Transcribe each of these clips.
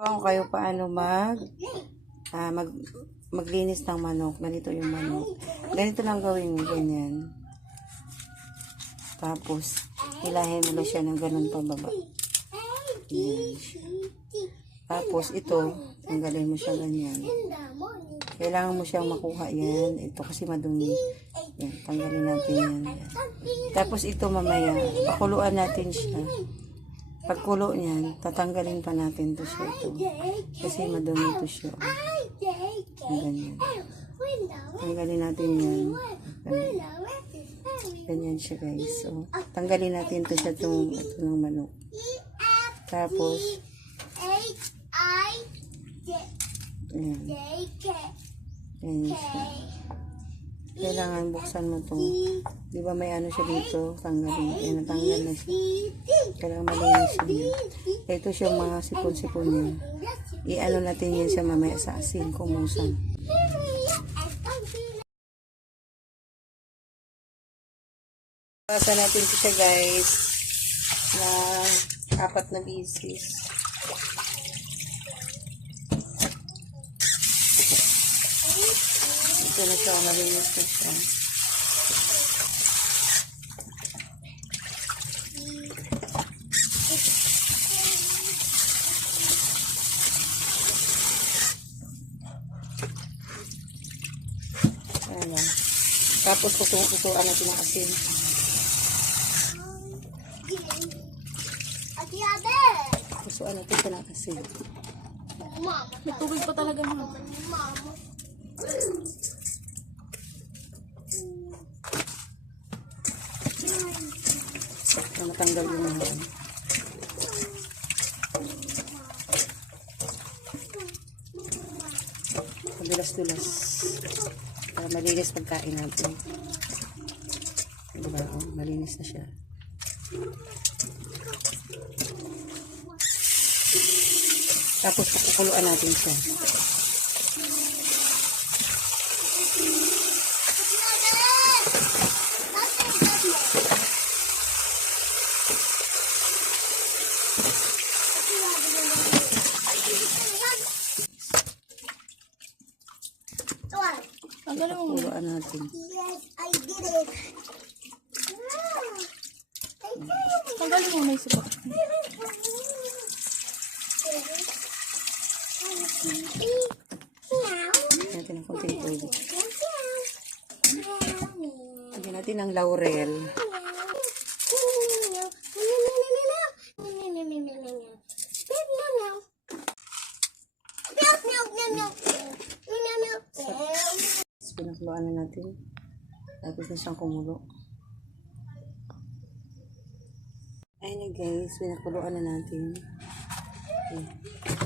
Kung kayo paano maglinis ng manok. Ganito yung manok. Ganito lang gawin mo, ganyan. Tapos, hilahin mo na siya ng ganun pababa. Ganyan. Tapos, ito, tanggalin mo siya ganyan. Kailangan mo siyang makuha yan. Ito kasi madumi. Yan, tanggalin natin yan. Tapos, ito mamaya, pakuluan natin siya. Pagkulo niyan, tatanggalin pa natin to siya ito. Kasi madumi to siya. Ganyan. Tanggalin natin yan. Ganyan siya guys. So, tanggalin natin to siya ito ng manok. Tapos, yan. Ganyan siya. Kailangan buksan mo to. Di ba may ano siya dito? Tanggalin. Yan, natanggal na siya. Kailangan malinis niya. Ito siya mga sipon-sipon niya. I-ano natin yan siya mamaya sa asin, kumusan. Basa natin ito siya guys. Na 4 na pieces. Ito na siya, malinis na siya. Ayan. Tapos putuan natin ng asin. Putuan natin ito ng asin. May tubig pa talaga mga. Matanggal yung mga madulas-dulas para malinis pagkain natin. Diba? Oh, malinis na siya. Tapos pakukuluan natin siya. Pakukuluan natin. Yes, I did it. Tanggalin mo na yung suka. Natin ang konting tubig. Lagyan natin ang laurel. Pinakuluan na natin. Tapos na siyang kumulo. Ayun na guys, pinakuluan na natin. Okay.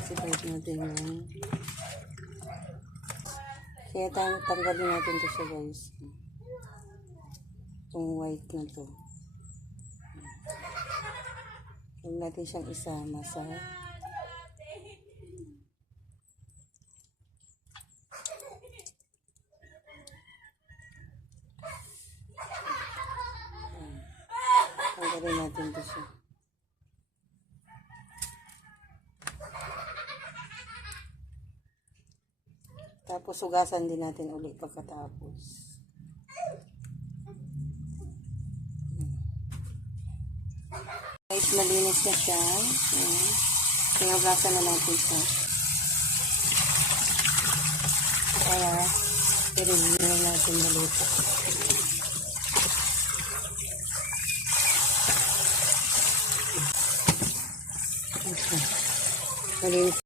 Separate natin yan. Kaya tanggalin natin ito siya guys. Itong white na to. Huwag natin siyang isama sa tanggalin natin ito siya. Tapos hugasan din natin ulit pagkatapos. Guys, malinis na siya. Kaya hugasan na natin siya. Kaya i-review natin ulit. Malinis.